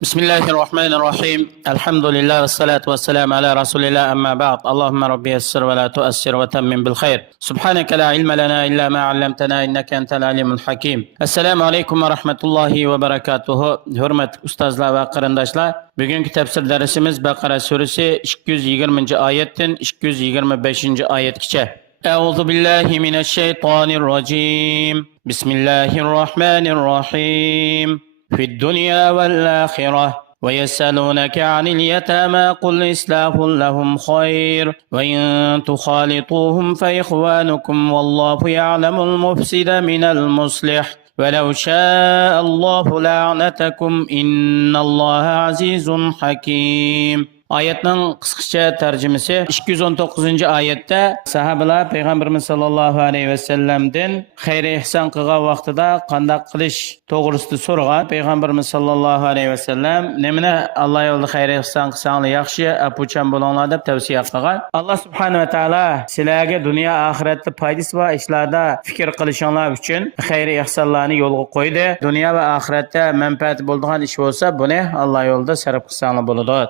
بسم الله الرحمن الرحيم الحمد لله والصلاة والسلام على رسول الله أما بعد اللهم ربي يسر ولا تؤسر وتمم بالخير سبحانك لا علم لنا إلا ما علمتنا إنك أنت العليم الحكيم السلام عليكم ورحمة الله وبركاته hurmat ustozlar va qarindoshlar bugungi tafsir darsimiz Baqara surasi 220 oyatdan 225 oyatgacha أعوذ بالله من الشيطان الرجيم بسم الله الرحمن الرحيم في الدنيا والآخرة ويسألونك عن اليتامى قل إصلاح لهم خير وإن تخالطوهم فإخوانكم والله يعلم المفسد من المصلح ولو شاء الله لعنتكم إن الله عزيز حكيم Oyatning qisqacha tarjimasi 219-oyatda sahobalar payg'ambarimiz sollallohu alayhi vasallamdan xayr ihson qilgan vaqtida qanday qilish to'g'risida so'ragan. Payg'ambarimiz sollallohu alayhi vasallam nimani Alloh yo'lida xayr ihson qilsanglar yaxshi, apuchan bo'linglar deb tavsiya qilgan. Alloh subhanahu va taolo sizlarga dunyo oxiratda foydasi bor ishlarda fikr qilishinglar uchun xayr ihsonlarni yo'lga qo'ydi. Dunyo va oxiratda manfaat bo'ladigan ish bo'lsa, buni Alloh yo'lida sarf qilsanglar bo'ladi.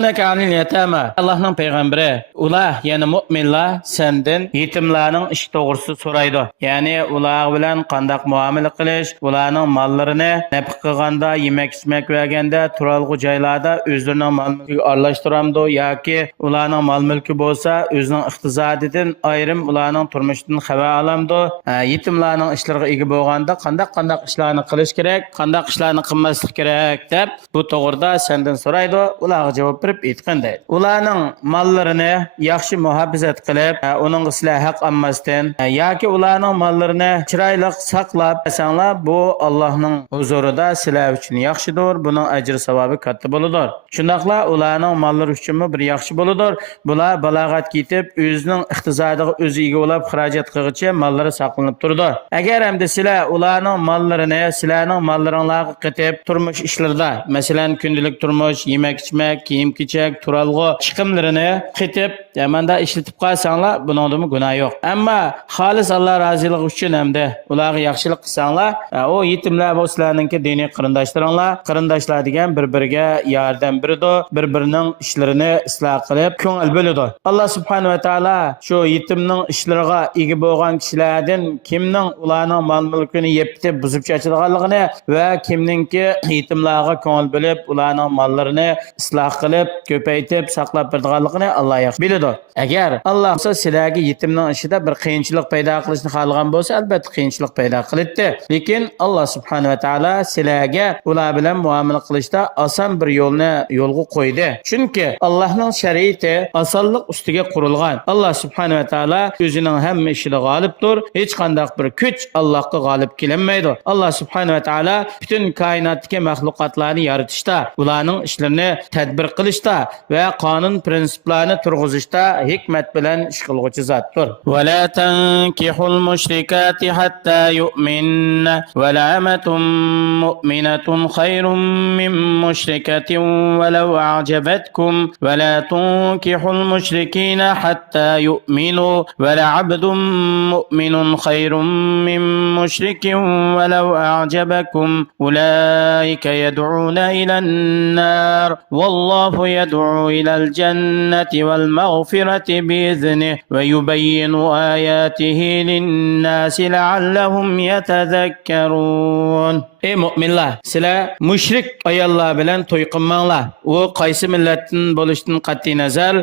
Allah'ın peygamberi ular yani mu'minlar senden yetimlerinin iş doğrusu soraydı. Yani ular bilen kandak muamele kılış, ularının mallarını nepik kılganda, yemek içmek vergende, turalgı caylarda özlerinin mal mülkü arlaştıramdı. Ya ki ularının mal mülkü bolsa özünün ihtizadidin ayrım ularının turmuştan haber alamdı. Yetimlerinin işlerine ilgi bolganda kandak işlerini kılış gerek, kandak işlerini kılmaslık gerek dep bu doğruda senden soraydı. Ular cevap verip etkinden. Ularning mollarini yaxshi muhofazat qilib, uning sizlar haq olmasdan yoki ularning mollarini chiroyli saqlab asanglar, bu Allohning huzurida sizlar uchun yaxshidir. Buning ajr savobi katta bo'ladir. Shundaqla ularning mollari uchun bir yaxshi bo'ladir. Bular balog'at ketib, o'zining iqtisodiga o'zi ega bo'lib, xarajat qilguncha mollari saqlanib turdi. Agar hamda sizlar ularning mollarini sizlarning mollaringizga qitib turmush ishlarida, masalan, kundalik turmush, yemak-ichmak, kiyim-kechak, turalg'u chiqimlarini qitib manda ishlatib qolsanglar, buningda gunoh yo'q. Ammo xolis Alloh roziligi uchun hamda ularga yaxshilik qilsanglar, o yetimlar bu sizlarningki diniy qarindoshlar degan bir-biriga yordam beradi, bir-birining ishlarini isloh qilib ko'ngil bo'ladi. Alloh subhanahu va taolo shu yetimning ishlariga ega bo'lgan kishilardan kimning ularning mol-mulkini yeptib buzib chachirganligini va kimningki yetimlarga ko'ngil bo'lib ularning mollarini isloh qilib ko'paytib saqlab berganligini Alloh yaxshi biladi. Agar Alloh sizlarga yetimning ishida bir qiyinchilik paydo qilishni xohlagan bo'lsa, albatta qiyinchilik paydo qiladi. Lekin Alloh subhanahu va taolo sizlarga ular bilan muomala qilishda oson bir yo'lga qo'ydi. Chunki Allohning shariati osonlik ustiga qurilgan. Alloh subhanahu va taolo o'zining hamma ishida g'olibdir. Hech qanday bir kuch Allohga g'olib kelinmaydi. Alloh subhanahu va taolo butun koinotdagi mahluqotlarni yaratishda, ularning ishlarini tadbir qilishda ve qonun prinsiplerini turg'izishda hikmet bilen ish qilguvchi zotdir. Va la tankihul mushrikati hatta yu'minna va la'amatun mu'minatun khayrun min mushrikatin walau a'jabatkum va la tunkihul mushrikina hatta yu'minu va la'abdun mu'minun khayrun min mushrikin walau a'jabakum ulaika yad'una ila an-nar والله يدعو إلى الجنة والمغفرة بإذنه ويبين آياته للناس لعلهم يتذكرون. Ey mu'minlar, sizlar mushrik ayollar bilan to'y qilmanglar. U qaysi millatdan bo'lishdan qat'iy nazar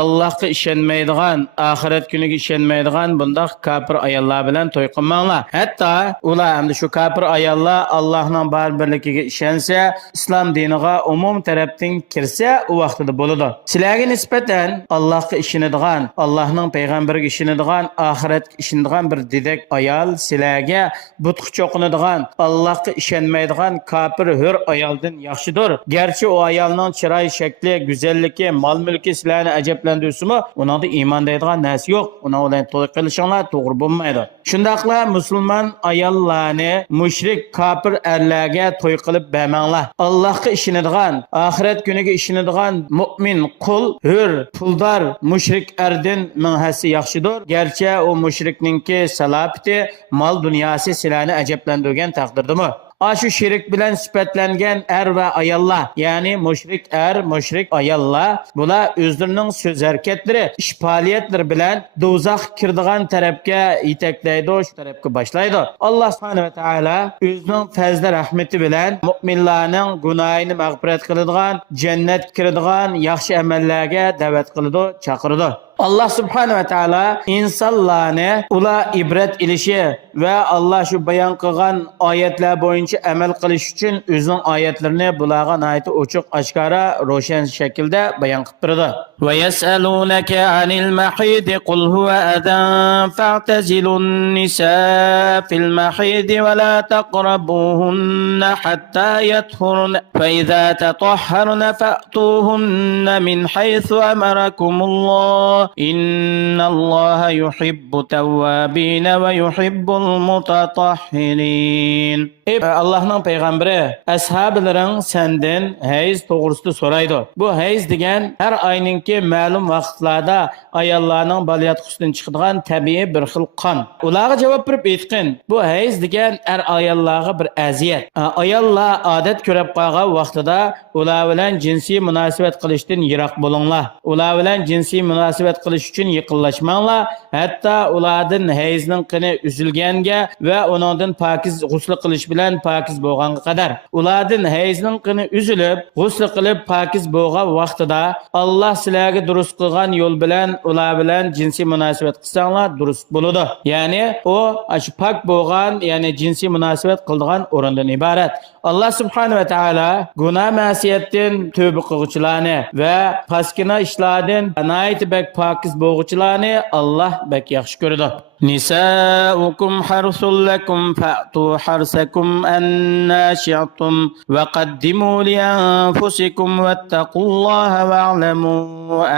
Allohga ishonmaydigan, oxirat kuniga ishonmaydigan bundaq kafir ayollar bilan to'y qilmanglar. Hatto ular hamda shu kafir ayollar Allohning barligiga ishonsa, islom diniga umum tarafdan kirsa, u vaqtida bo'ladi. Sizlarga nisbatan Allohga ishonadigan, Allohning payg'ambariga ishonadigan, oxiratga ishonadigan bir dedak ayol sizlarga butqa cho'qinadigan, Allohga ishonmaydigan kafir hur ayoldan yaxshidir. Garchi u ayolning chiroy shakli, go'zalligi, mol-mulki sizlarni ajablantirsimi, uningda iymon deydigan narsa yo'q. Uning bilan to'y qilishinglar to'g'ri bo'lmaydi. Shundaqla musulmon ayollarni mushrik kafir erlarga to'y qilib bermanglar. Allohga ishonadigan, oxirat kuniga ishonadigan mu'min qul, hur, puldor mushrik erdan minhasi yaxshidir. Garchi u mushrikningki salobati, mol dunyosi sizlarni ajablantirgan taqdirdimi? Aşu şirk bilen sifatlangan er ve ayollar, yani mushrik er, mushrik ayollar, bular özlerining söz hareketlari, ish faoliyatlari bilan do'zax kirdigan tarafga yetaklaydi, shu tarafga boshlaydi. Alloh subhanahu va taolo o'zining fazli rahmati bilan mu'minlarning gunohini mag'firat qiladigan, jannatga kiradigan yaxshi amallarga da'vat qiladi, chaqiradi. Allah subhanahu wa ta'ala insonlarni ular ibrat ilishi va Allah shu bayon qilgan oyatlar bo'yicha amal qilish uchun o'zining oyatlarini bularga nihoyat ochiq, oshkora, ro'shan shaklda bayon qilib turadi. Va yasalunaka anil mahid qul huwa adan fa'tazilun nisaa fil mahid va la taqrabuhunna hatta yathurna fa idza tatahharna fa'tuhunna min haythu amarakumullah İnnallâhe yuhibbu tevvâbîne ve yuhibbul mutatahhirin. Allah'ın peygamberi ashabların senden hayız doğrusunu soraydı. Bu hayız degen her ayninki ma'lum vaqtlarda ayollarning baliyat xusidan chiqadigan tabiiy bir xil qon. Ularga javob berib aytqin. Bu hayız degen er ayollarga bir aziyat. Ayollar odat ko'rib qolgan vaqtida ular bilan jinsiy munosabat qilishdan yiroq bo'linglar. Ular bilan jinsiy munosabat qilish uchun yaqinlashmanglar. Hatto ulardan hayzning qini uzilganga va uningdan pokiz g'usl qilish bilan pokiz bo'lganga qadar. Ulardan hayzning qini uzilib, g'usl qilib pokiz bo'lgan vaqtida Alloh sizlarga durust qilgan yo'l bilan ular bilan jinsiy munosabat qilsanglar durust bo'ladi. Ya'ni u shu pok bo'lgan, ya'ni jinsiy munosabat qiladigan o'rindan iborat. Allah subhanahu va taolo gunoh ma'siyatdan tövbe qiluvchilarni va paskina ishlardan nihoyat bek pokiz bo'luvchilarni Allah bek yaxshi ko'radi. Nisaukum harsul lakum fa'tu harsakum anna shi'tum wa qaddimu li anfusikum wattaqullaha wa'lamu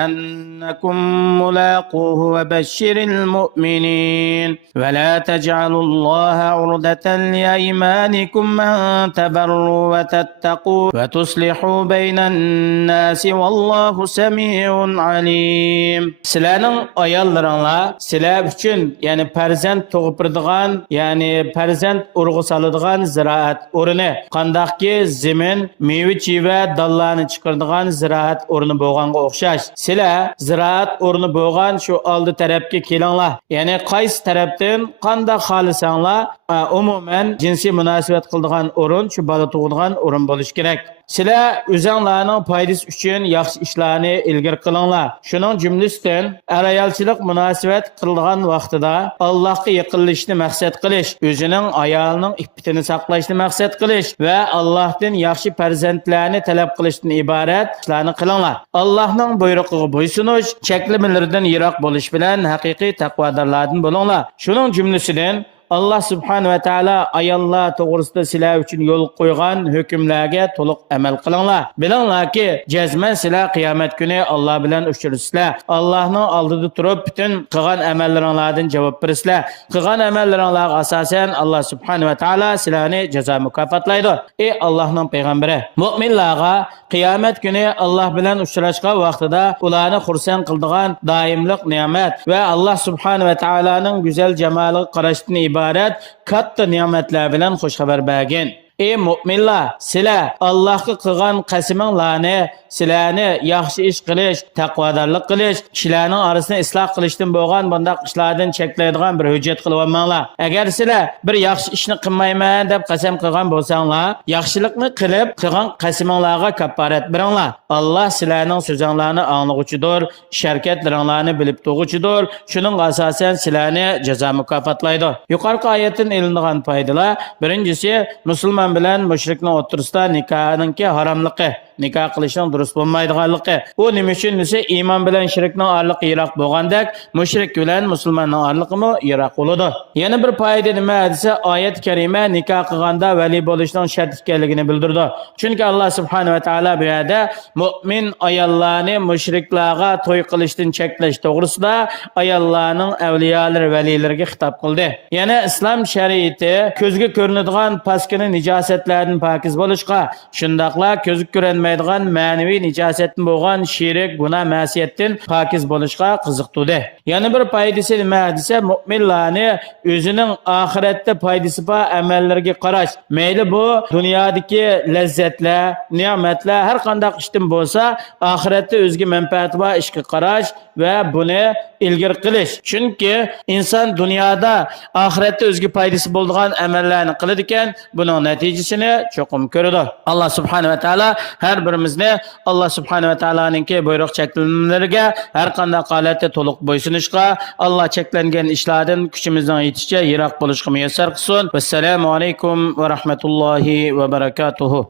annakum mulaquhu wa bashshiril mu'minin wa la taj'alullaha 'urdatan li aymanikum an tabarru wa tattaqu wa tuslihu baynan nasi wallahu sami'un alim. Sizlarning ayollaringlar sizlar uchun yani farzand tug'diradigan, yani farzand urg'u soladigan ziroat o'rni, qandaqki zimin, meva-cheva, dallarni chiqaradigan ziroat o'rni bo'lganga o'xshash. Sizlar ziroat o'rni bo'lgan shu oldi tarafga kelinglar. Ya'ni qaysi tarafdan qanday xohlasanglar, umuman jinsiy munosabat qiladigan o'rin shu bola tug'adigan o'rin bo'lishi kerak. Sizlar o'zinglarning foydasi uchun yaxshi ishlarni ilgari qilinglar. Shuning jumlasidan ayolchilik munosabat qiladigan vaqtida Allohga yaqinlashishni maqsad qilish, o'zining ayolining iffatini saqlashni maqsad qilish va Allohdan yaxshi farzandlarni talab qilishdan iborat ishlarni qilinglar. Allohning buyrug'iga bo'ysunish, cheklamalaridan yiroq bo'lish bilan haqiqiy taqvodorlardan bo'linglar. Shuning jumlasidan Allah subhanahu wa ta'ala ayollar to'g'risida sizlar uchun yo'l qo'ygan hukmlarga to'liq amal qilinglar. Bilinglarki, jazman sizlar qiyomat kuni Alloh bilan uchrashsizlar. Allohning oldida turib butun qilgan amallaringlardan javob bersizlar. Qilgan amallaringlarga asosan Alloh subhanahu wa ta'ala sizlarni jazo mukofotlaydi. Ey Allohning payg'ambari, mu'minlarga qiyomat kuni Alloh bilan uchrashgan vaqtida ularni xursand qiladigan doimlik ne'mat va Alloh subhanahu va taolaning go'zal jamoliga qarashdan iborat katta ne'matlar bilan xush xabar bergin. Ey mu'minlar, sizlar Allohga qilgan qasaminglarni, sizlarni yaxshi ish qilish, taqvodorlik qilish, kishilarning orasini isloh qilishdan bo'lgan bunday ishlardan cheklaydigan bir hujjat qilib olmanglar. Agar sizlar bir yaxshi ishni qilmayman deb qasam qilgan bo'lsanglar, yaxshilikni qilib qilgan qasaminglarga kafarat beringlar. Alloh sizlarning so'zinglarni anglag'uchidir, sharkatlaringlarni bilib turg'uchidir. Shuning asosan sizlarni jazo mukofotlaydi. Yuqorqi oyatdan ilingan foydalar: birinchisi, musulmon bilan mushrikning o'rtasida nikohningki haromligi, nikoh qilishning durust bo'lmaydiganligi. U nima uchun desa, iymon bilan shirkning orliqi yiroq bo'lgandek, mushrik bilan musulmonning orliqimi yiroq bo'ladi. Yana bir foyda nima desa, oyat karima nikoh qilganda vali bo'lishning shart ekanligini bildirdi. Chunki Alloh subhanahu va taolo bu yerda mu'min ayollarni mushriklarga to'y qilishdan cheklash to'g'risida ayollarning avliyolari, valilarga xitob qildi. Yana islom shariati ko'zga ko'rinadigan paskini nijosatlardan pokiz bo'lishga, shundaqla ko'zga ko'rinmaydigan bo'lmaydigan ma'naviy nijosatdan bo'lgan shirik, gunoh, ma'siyatdan pokiz bo'lishga qiziqdi. Yana bir foydasi nima desa, mu'minlarni o'zining oxiratda foydasi bor amallarga qarash. Mayli bu dunyodagi lazzatlar, ne'matlar har qanday ishdan bo'lsa, oxiratda o'ziga manfaati bor ishga qarash va buni ilgari qilish. Chunki inson dunyoda oxiratda o'ziga foydasi bo'ladigan amallarni qiladi ekan, buning natijasini cho'qim ko'radi. Alloh subhanahu va taolo har birimizni Alloh subhanahu va taoloning buyruq cheklanmalariga har qanday holatda to'liq bo'ysunishga, Alloh cheklangan ishlardan kuchimizning yetishicha yiroq bo'lishga muyassar qilsin. Assalomu alaykum va rahmatullohi va barakatuh.